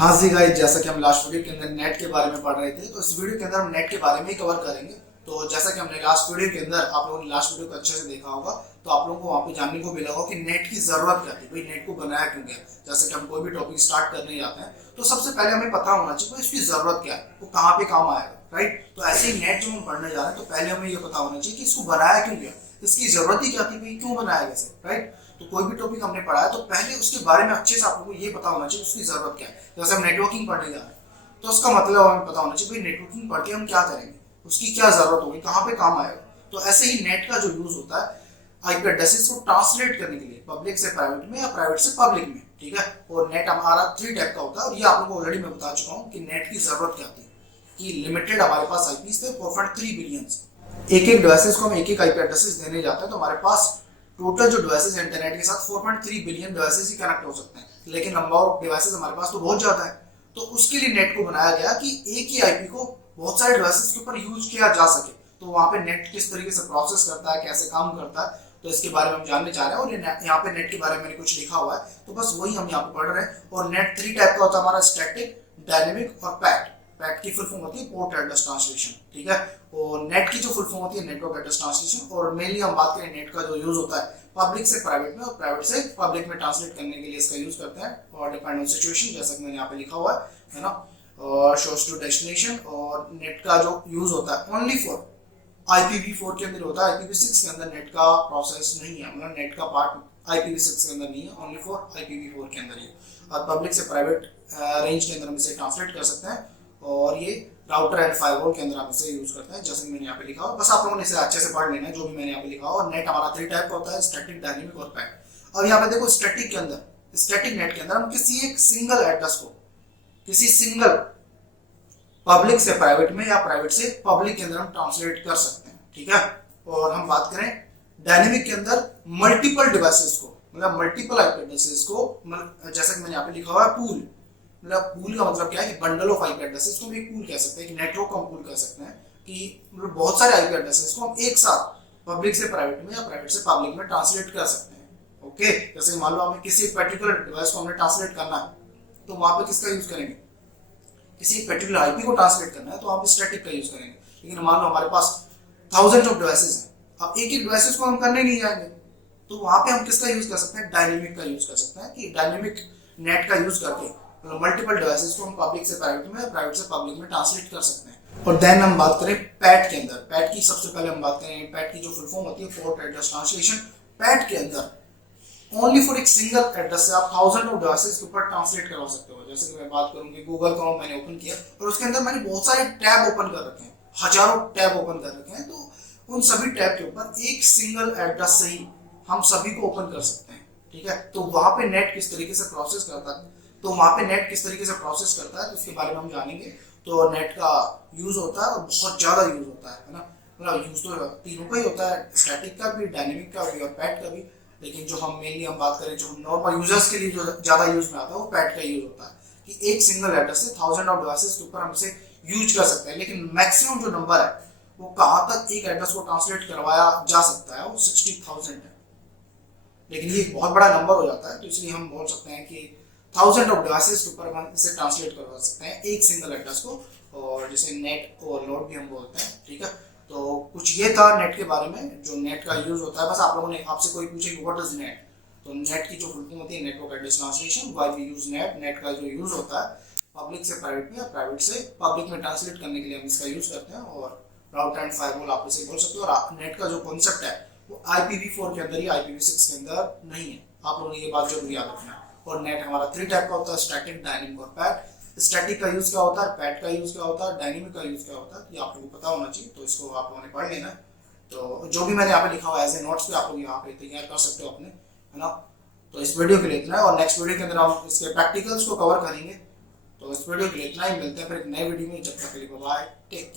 हाँ जी गाइस, जैसा कि हम लास्ट वीडियो के अंदर नेट के बारे में पढ़ रहे थे, तो इस वीडियो के अंदर हम नेट के बारे में ही कवर करेंगे। तो जैसा कि हमने लास्ट वीडियो के अंदर, आप लोगों ने लास्ट वीडियो को अच्छे से देखा होगा, तो आप लोगों को वहाँ पे जानने को मिला होगा कि नेट की जरूरत क्या थी, भाई नेट को बनाया क्यों गया। जैसे कि हम कोई भी टॉपिक स्टार्ट करने जाते हैं तो सबसे पहले हमें पता होना चाहिए भाई इसकी जरूरत क्या है, वो कहाँ पे काम आएगा, राइट। तो ऐसे ही नेट जो हम पढ़ने जा रहे हैं तो पहले हमें ये पता होना चाहिए कि इसको बनाया क्यों गया, इसकी जरूरत ही क्या थी, भाई क्यों बनाया गया, राइट। तो कोई भी टॉपिक हमने पढ़ा है तो पहले उसके बारे में अच्छे से आप लोगों को ये पता होना चाहिए उसकी जरूरत क्या है। जैसे हम नेटवर्किंग पढ़ने जा रहे हैं तो उसका मतलब हमें पता होना चाहिए भाई नेटवर्किंग पढ़ के हम क्या करेंगे, उसकी क्या जरूरत होगी, कहाँ पे काम आएगा। तो ऐसे ही नेट का जो यूज होता है आईपी एड्रेसेस को ट्रांसलेट करने के लिए पब्लिक से प्राइवेट में या प्राइवेट से पब्लिक में, ठीक है। और नेट हमारा 3 टाइप का होता है और ये आप लोगों को ऑलरेडी मैं बता चुका हूँ कि नेट की जरूरत क्या थी, कि लिमिटेड हमारे पास आईपीस थे 4.3 बिलियन। एक एक डिवाइसेस को हम एक एक आईपी एड्रेसेस देने जाते हैं तो हमारे पास टोटल जो डिवाइसेस इंटरनेट के साथ 4.3 बिलियन डिवाइसेस ही कनेक्ट हो सकते हैं, लेकिन नंबर ऑफ डिवाइसेस हमारे पास तो बहुत ज्यादा है। तो उसके लिए नेट को बनाया गया कि एक ही आईपी को बहुत सारे डिवाइसेस के ऊपर यूज किया जा सके। तो वहाँ पे नेट किस तरीके से प्रोसेस करता है, कैसे काम करता है, तो इसके बारे में हम जानने जा रहे हैं। और यहाँ पे नेट के बारे में मैंने कुछ लिखा हुआ है तो बस वही हम यहाँ पे पढ़ रहे हैं। और नेट 3 टाइप का होता है हमारा, स्टैटिक, डायनेमिक और पैट। पैट की फुल फॉर्म होती है पोर्ट एड्रेस ट्रांसलेशन, ठीक है। और नेट की जो फुल फॉर्म होती है नेटवर्क एड्रेस ट्रांसलेशन। और मेनली हम बात करें नेट का जो यूज होता है पब्लिक से प्राइवेट में और प्राइवेट से पब्लिक में ट्रांसलेट करने के लिए इसका यूज करते हैं। और डिपेंड ऑन सिचुएशन, जैसा कि मैंने यहाँ पे लिखा हुआ है ना। और सोर्स टू डेस्टिनेशन। और नेट का जो यूज होता है ओनली फॉर IPv4 के अंदर होता है, IPv6 के अंदर नेट का प्रोसेस नहीं है, मतलब नेट का पार्ट IPv6 के अंदर नहीं है, ओनली फॉर IPv4 के अंदर ही। और पब्लिक से प्राइवेट रेंज के अंदर हम इसे ट्रांसलेट कर सकते हैं और ये राउटर एंड फायरवॉल के अंदर हम इसे यूज करते हैं, जैसे कि मैंने यहाँ पे लिखा हुआ। बस आप लोगों ने इसे अच्छे से पढ़ लेना है जो भी मैंने यहाँ पे लिखा हुआ। और नेट हमारा 3 टाइप का होता है, स्टैटिक, डायनेमिक और पैट। अब यहाँ पे देखो स्टैटिक के अंदर, स्टैटिक नेट के अंदर हम किसी एक सिंगल एड्रेस को किसी सिंगल पब्लिक से प्राइवेट में या प्राइवेट से पब्लिक के अंदर हम ट्रांसलेट कर सकते हैं, ठीक है। और हम बात करें डायनेमिक के अंदर मल्टीपल डिवाइसेस को, मतलब मल्टीपल आईपी एड्रेसेस को, जैसा कि मैंने यहाँ पे लिखा हुआ है पूल। मतलब पूल का मतलब क्या है कि बंडल ऑफ आईपी एड्रेसेस को हम एक पूल कह सकते हैं, कि नेटवर्क को हम पूल कह सकते हैं, कि मतलब बहुत सारे आईपी एड्रेसेस को हम एक साथ पब्लिक से प्राइवेट में या प्राइवेट से पब्लिक में ट्रांसलेट कर सकते हैं। ओके, जैसे मान लो हमें किसी पर्टिकुलर डिवाइस को हमने ट्रांसलेट करना है तो वहां पे किसका यूज करेंगे, किसी पर्टिकुलर आईपी को ट्रांसलेट करना है तो हम स्टैटिक का यूज करेंगे। लेकिन मान लो हमारे पास थाउजेंड ऑफ डिवाइसेस हैं, अब एक एक डिवाइसेस को हम करने नहीं जाएंगे तो वहां पे हम किसका यूज कर सकते हैं, डायनेमिक का यूज कर सकते हैं, कि डायनेमिक नेट का यूज करके मल्टीपल डिवाइसेस को हम पब्लिक से प्राइवेट में, प्राइवेट से पब्लिक में ट्रांसलेट कर सकते हैं। और देन हम बात करें पैट के अंदर। पैट की सबसे पहले हम बात करें, पैट की जो फुल फॉर्म होती है पोर्ट एड्रेस ट्रांसलेशन। पैट के अंदर ओनली फॉर एक सिंगल एड्रेस से आप थाउजेंड ऑफ डिवाइसेस के ऊपर ट्रांसलेट करवा सकते हो। जैसे कि मैं बात करूं कि गूगल क्रोम मैंने ओपन किया और उसके अंदर मैंने बहुत सारे टैब ओपन कर रखे हैं, हजारों टैब ओपन कर रखे हैं, तो उन सभी टैब के ऊपर एक सिंगल एड्रेस से ही हम सभी को ओपन कर सकते हैं, ठीक है। तो वहां पे नेट किस तरीके से प्रोसेस करता है, तो उसके बारे में हम जानेंगे। तो नेट का यूज होता है और बहुत ज्यादा यूज होता है ना। मतलब यूज तो तीनों का ही होता है, स्टैटिक का भी, डायनेमिक का भी और पैट का भी। लेकिन जो हम मेनली हम बात करें, जो नॉर्मल यूजर्स के लिए जो ज्यादा यूज में आता है वो पैट का यूज होता है, कि एक सिंगल एड्रेस से थाउजेंड ऑफ डिवाइसेस के ऊपर हम इसे यूज कर सकते हैं। लेकिन मैक्सिमम जो नंबर है वो कहाँ तक एक एड्रेस को ट्रांसलेट करवाया जा सकता है, वो 60,000 है। लेकिन ये एक बहुत बड़ा नंबर हो जाता है, तो इसलिए हम बोल सकते हैं कि थाउजेंड ऑफ डिवाइसेस के ऊपर हम इसे ट्रांसलेट करवा सकते हैं एक सिंगल एड्रेस को, और जिसे नेट ओवरलोड भी हम बोलते हैं, ठीक है। तो कुछ ये था नेट के बारे में, जो नेट का यूज होता है। बस आप लोगों ने, आपसे कोई पूछे कि व्हाट इज नेट, तो नेट की जो फुल फॉर्म होती है network address translation, why we use NAT. NAT का जो यूज होता है पब्लिक से प्राइवेट में या प्राइवेट से पब्लिक में ट्रांसलेट करने के लिए हम इसका यूज करते हैं। और राउटर एंड फायरवॉल आप इसे बोल सकते हो। और नेट का जो कॉन्सेप्ट है वो IPv4 के अंदर ही, IPv6 के अंदर नहीं है। आप लोगों ने ये बात जरूर याद रखना है। और नेट हमारा 3 टाइप का होता है, स्टैटिक, डायनेमिक और पैट। स्टैटिक का यूज क्या होता है, पैट का यूज क्या होता है, डायनेमिक का यूज क्या होता है, ये आप लोगों को पता होना चाहिए। तो इसको आप लोगों ने पढ़ लेना है। तो जो भी मैंने यहाँ पे लिखा हुआ है एज ए नोट्स पे आप लोग यहाँ पे तैयार कर सकते हो अपने, है ना। तो इस वीडियो के लिए इतना है, और नेक्स्ट वीडियो के अंदर हम इसके प्रैक्टिकल्स को कवर करेंगे। तो इस वीडियो के लिए इतना ही, मिलते हैं फिर एक नए वीडियो में। जब तक के लिए बाय, टेक केयर।